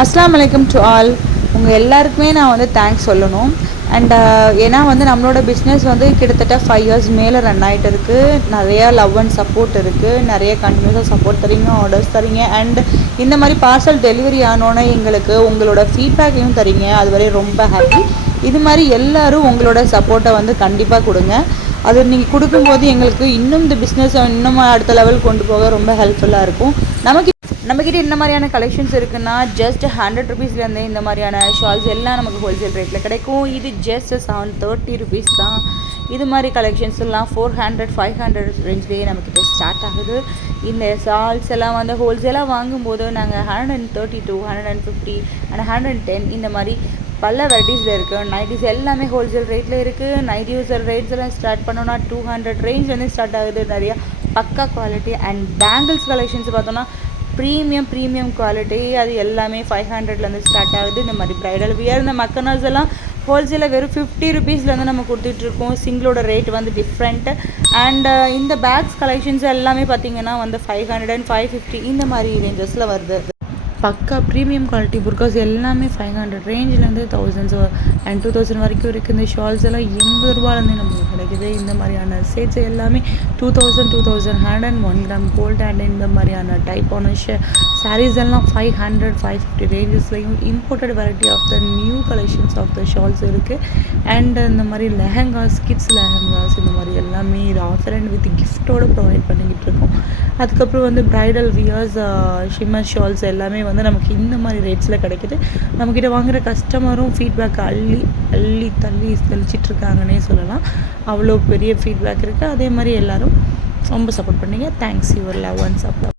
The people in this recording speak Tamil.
அஸ்ஸலாமு அலைக்கும் டு ஆல். உங்கள் எல்லாருக்குமே நான் வந்து தேங்க்ஸ் சொல்லணும். அண்ட் ஏன்னா வந்து நம்மளோட பிஸ்னஸ் வந்து கிட்டத்தட்ட 5 இயர்ஸ் மேலே ரன் ஆகிட்டு இருக்குது. நிறையா லவ் அண்ட் சப்போர்ட் இருக்குது. நிறைய கண்டினியூஸாக சப்போர்ட் தரீங்க, ஆர்டர்ஸ் தரீங்க. அண்ட் இந்த மாதிரி பார்சல் டெலிவரி ஆனோன்னே எங்களுக்கு உங்களோட ஃபீட்பேக்கையும் தரீங்க. அது வரை ரொம்ப ஹாப்பி. இது மாதிரி எல்லோரும் உங்களோட சப்போர்ட்டை வந்து கண்டிப்பாக கொடுங்க. அது நீங்கள் கொடுக்கும்போது எங்களுக்கு இன்னும் இந்த பிஸ்னஸை இன்னும் அடுத்த லெவல் கொண்டு போக ரொம்ப ஹெல்ப்ஃபுல்லாக இருக்கும். நம்மக்கிட்ட இந்த மாதிரியான கலெக்ஷன்ஸ் இருக்குன்னா ஜஸ்ட் 100 ருபீஸ்லேருந்து இந்த மாதிரியான ஷால்ஸ் எல்லாம் நமக்கு ஹோல்சேல் ரேட்டில் கிடைக்கும். இது ஜஸ்ட் 730 ருபீஸ் தான். இது மாதிரி கலெக்ஷன்ஸ் எல்லாம் 400 500 ரேஞ்ச்லேயே நம்மக்கிட்ட ஸ்டார்ட் ஆகுது. இந்த ஷால்ஸ் எல்லாம் வந்து ஹோல்சேலாக வாங்கும்போது நாங்கள் 132 150 அண்ட் 110 இந்த மாதிரி பல வெரைட்டிஸில் இருக்குது. நைட்டிஸ் எல்லாமே ஹோல்சேல் ரேட்டில் இருக்குது. நைட் யூசர் ரேட்ஸ் எல்லாம் ஸ்டார்ட் பண்ணோன்னா 200 ரேஞ்ச்லேருந்து ஸ்டார்ட் ஆகுது. நிறையா பக்கா குவாலிட்டி. அண்ட் பேங்கிள்ஸ் கலெக்ஷன்ஸ் பார்த்தோன்னா ப்ரீமியம் குவாலிட்டி. அது எல்லாமே 500லேருந்து ஸ்டார்ட் ஆகுது. இந்த மாதிரி ப்ரைடல் வியர் இந்த மக்கனாஸ் எல்லாம் ஹோல்சேலில் வெறும் 50 ருபீஸ்லேருந்து நம்ம கொடுத்துட்ருக்கோம். சிங்கிளோட ரேட் வந்து டிஃப்ரெண்ட்டு. அண்ட் இந்த பேக்ஸ் கலெக்ஷன்ஸ் எல்லாமே பார்த்திங்கன்னா வந்து 500 and 550 இந்த மாதிரி ரேஞ்சஸில் வருது. பக்கா ப்ரீமியம் குவாலிட்டி புர்காஸ் எல்லாமே 500 ரேஞ்சிலேருந்து 1000s அண்ட் 2000 வரைக்கும் இருக்குது. இந்த ஷால்ஸ் எல்லாம் 80 ரூபாலேருந்து நமக்கு கிடைக்குது. இந்த மாதிரியான செட்ஸ் எல்லாமே 2000 2100 1 கிராம் கோல்டு அண்ட் இந்த மாதிரியான டைப்பான சாரீஸ் எல்லாம் 500 550 ரேஞ்சஸ்லையும் imported variety of the new collections of the shawls இருக்குது. அண்ட் இந்த மாதிரி லெஹங்காஸ், கிட்ஸ் லெஹங்காஸ் இந்த மாதிரி எல்லாமே இது ஆஃபர் அண்ட் வித் கிஃப்ட்டோடு ப்ரொவைட் பண்ணிக்கிட்டு இருக்கோம். அதுக்கப்புறம் வந்து ப்ரைடல் வியர்ஸ், ஷிம்மர் ஷால்ஸ் எல்லாமே வந்து நமக்கு இந்த மாதிரி ரேட்ஸில் கிடைக்கிது. நம்மக்கிட்ட வாங்குகிற கஸ்டமரும் ஃபீட்பேக் அள்ளி தெளிச்சிட்ருக்காங்கன்னே சொல்லலாம். அவ்வளோ பெரிய ஃபீட்பேக் இருக்குது. அதே மாதிரி எல்லோரும் ரொம்ப சப்போர்ட் பண்ணீங்க. Thanks your love and support.